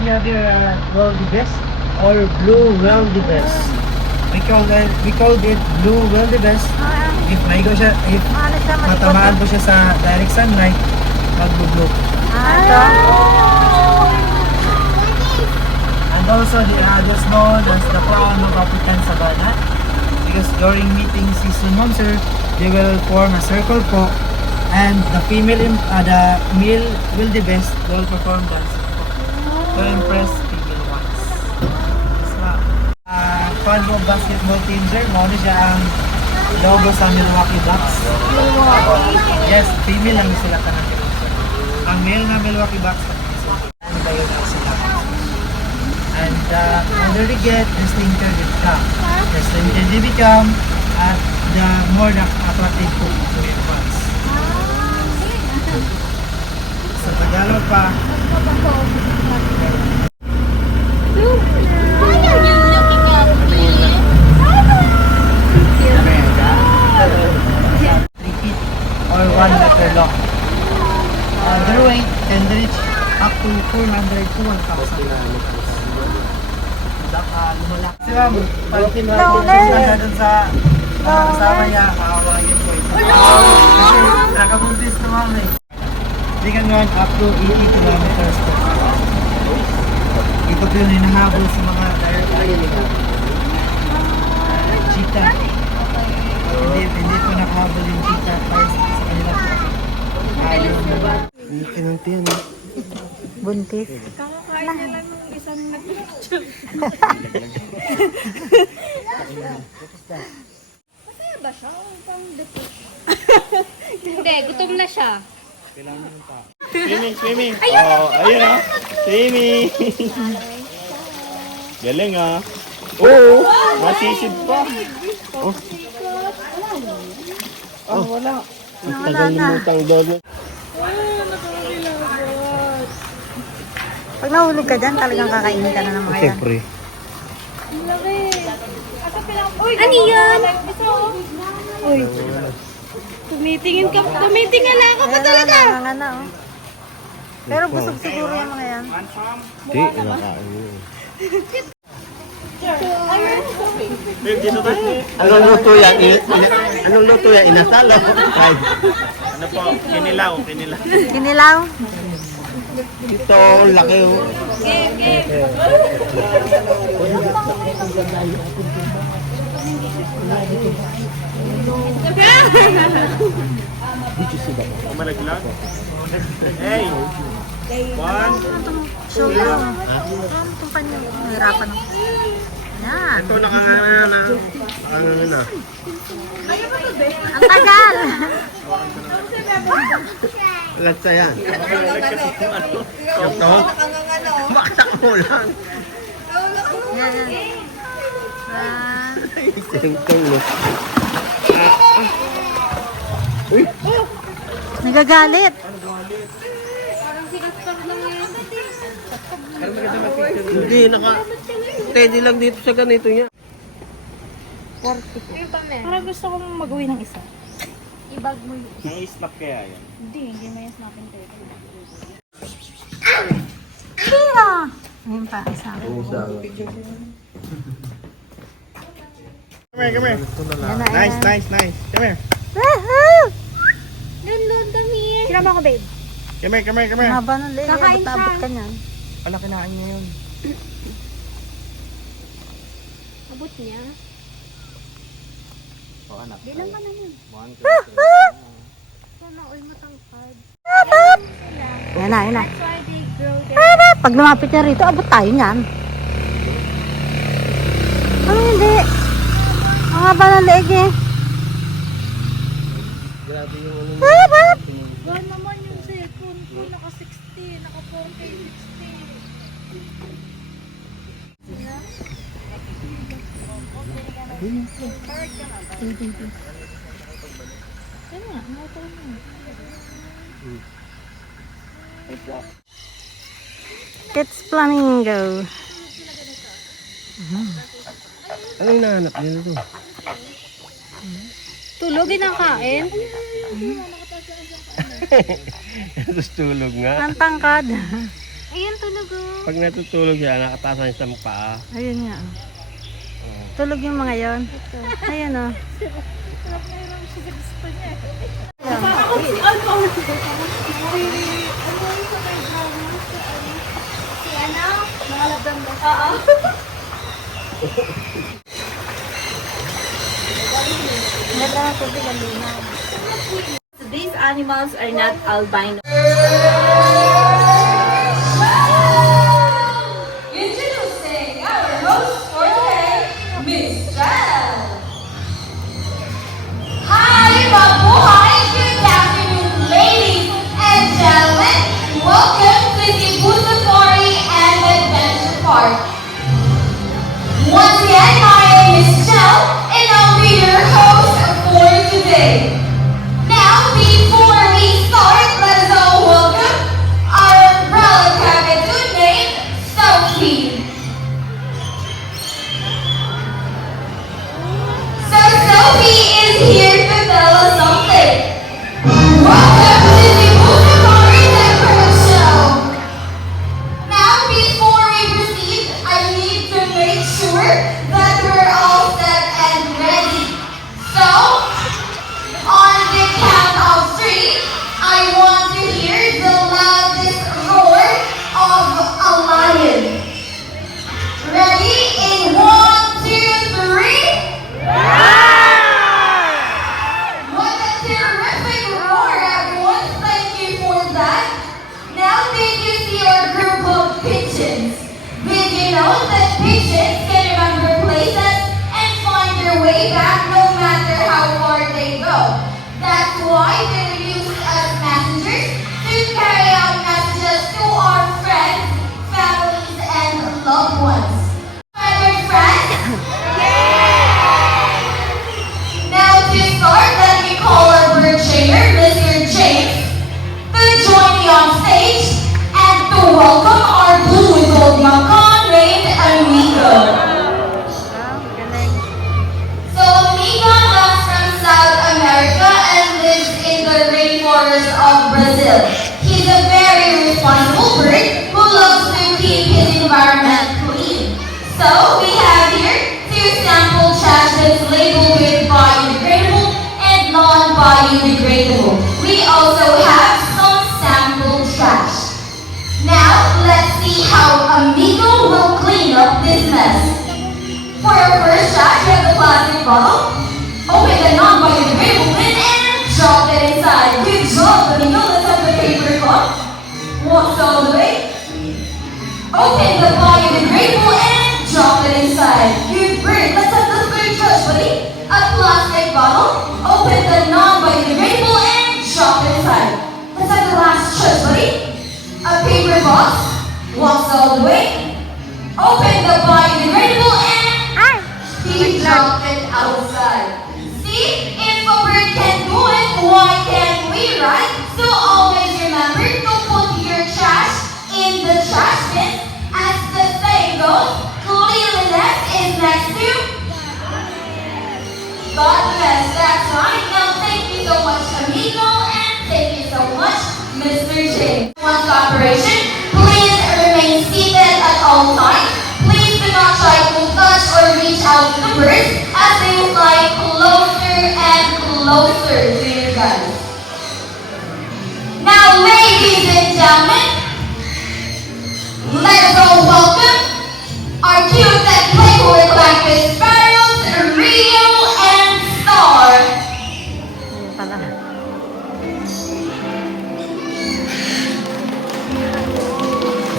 we have here wildebeest or blue wildebeest. We call it blue wildebeest. If maigo siya, if matamaan po siya sa direct sunlight, magbo-blue. And also just known as the crown of African Savannah, because during mating season monster, they will form a circle po, and the male wildebeest will perform dance to impress female ones. Fan po basketball team, sir, muna siya ang logo sa Milwaukee Bucks. Yes, female lang sila kanang sir. Ang male na Milwaukee Bucks, ano ba yun sila? And under they get, the stinker will come. The stinker they become, the more attractive po to your fans. Sa Tagalog pa, or 1 meter long. Their weight can reach up to 400 to 1,000 lumalaki. Si ma'am, pag kinuha dun sa kasama niya, kakawain po ito. Kasi nakabuntis na ma'am eh. They can run up to 80 kilometers per hour. Ito po yung hinahabol sa mga cheetah. Hindi po nakahabol yung cheetah para sa kanila po. Kinunti yan eh. Buntis. Kakakain niya lang yung isang nag-picture. Masaya ba siya? Hindi, gutom na siya. Swimming. Oh, ayun ah. Swimming. Galing ah. Oo, masisid pa. Oh. Oh, wala. Ang tagal lumutang doon. Pag nahulog ka dyan, talagang kakainin ka na ng mga yan. Siyempre. Ano yan? Uy. Tumitingin lang ako pa talaga. Nga oh. Pero busog siguro yung mga yan. Hindi, inakain yun. Anong luto yan? Anong luto yan? Inasalo? Ano po? Kinilaw. Kinilaw. Ito, laki oh. Malaglag? Hey! One. Sugar. Ano itong kanya? Mahirapan ako. Yan. Ito, nakangana na. Ang tagal. Latsa yan. Ito? Baksak mo lang. Yan, yan. Sengkong mo. Nagagalit. Hindi, steady lang dito sa ganito niya. Parang gusto kong mag-uwi ng isa. I-bag mo yun. May snap kaya yan? Hindi may snapin tayo. Tira. Ayun pa, isa. Come here. Yan na, Nice. Come here. Woohoo! Doon, come here. Sinama ko, babe. Come here. Haba ng leg. Kakain Abot siya. ka niyan. Ala, kinain niya yun. Abot niya. Bilang ka na yun. Sana, oy, matangkad. Yan na. That's why they grow there. Pag lumapit niya rito, abot tayo niyan. Ano hindi? Ang haba ng leg eh. Grabe yung ano. Gano'n naman yung cellphone ko. Naka-60. Naka-4K 60. It's flamingo. Ano yung nahanap nila to? Tulog, kinakain. Tapos tulog nga. Ang tangkad. Ayun, tulog oh. Pag natutulog siya, nakataas ang isang paa. Ayun nga. Oh. Tulog yung mga yon. Ayun oh. These animals are not albino. Introducing our host for today, Miss Jel. Hi, mabuhay! Good afternoon, ladies and gentlemen. Welcome to Cebu Safari and Adventure Park. Once again, I am Miss Jel, and I'll be your host for today. Now, before we start, let's all welcome our umbrella cockatoo named Sophie. So Sophie is here to tell us something. Welcome to the Safari Cruise Show. Now, before we proceed, I need to make sure that we're all set and ready. So, on the count of three, I want to hear the loudest roar of a lion. Ready? In 1, 2, 3. What a terrific roar, everyone. Thank you for that. Now, did you see our group of pigeons? Did you know that pigeons can remember places and find their way back no matter how far they go? That's why they're used as messengers to carry out messages to our friends, families, and loved ones. Feathered friends? Now to start, let me call our bird trainer, Mr. James, to join me on stage and to welcome our blue and gold macaw named Amigo. So Amigo comes from South America and lives in the rainforest of Brazil. He's a very responsible bird who loves to keep his environment clean. So we have here 2 sample trash that's labeled with biodegradable and non-biodegradable. We also have some sample trash. Now let's see how Amigo will clean up this mess. For our first shot, we have the plastic bottle. Open the non-biodegradable lid and drop it inside. Good job, Amigo. Let's have the paper cup. Walk all the way. Open the biodegradable and drop it inside. Good bird. Let's have the third touch, buddy. A plastic bottle. Open the non-biodegradable and drop it inside. Let's have the last touch, buddy. A paper box. Walks all the way. Open the biodegradable and he dropped it outside. See, if a bird can do it, why can't we, right? So always remember to put your trash in the trash bin. As the saying goes, cleanliness is next to godliness. That's right. Now thank you so much, Amigo, and thank you so much, Mr. James. One cooperation, please remain seated at all times. Please do not try to touch or reach out to the birds as they will fly closer and closer to you guys. Now, ladies and gentlemen, let's all welcome our cute and playful eclectic sparrows, Rio and Star. Ayun pala.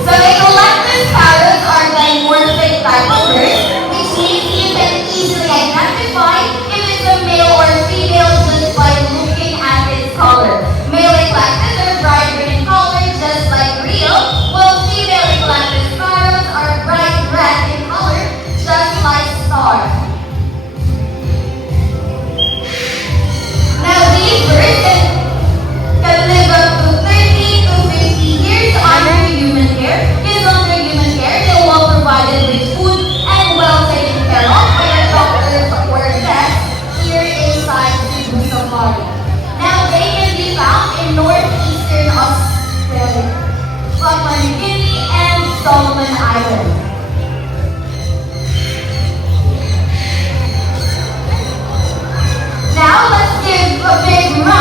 So the collective sparrows are dimorphic type of birds, which means you can easily identify if it's a male or female just by looking at its color. Male eclectus are bright green in color, just like Rio, while female eclectus sparrows are bright red in color, just like Star. Now these birds can live up to 30 to Solomon Island. Now let's give a big round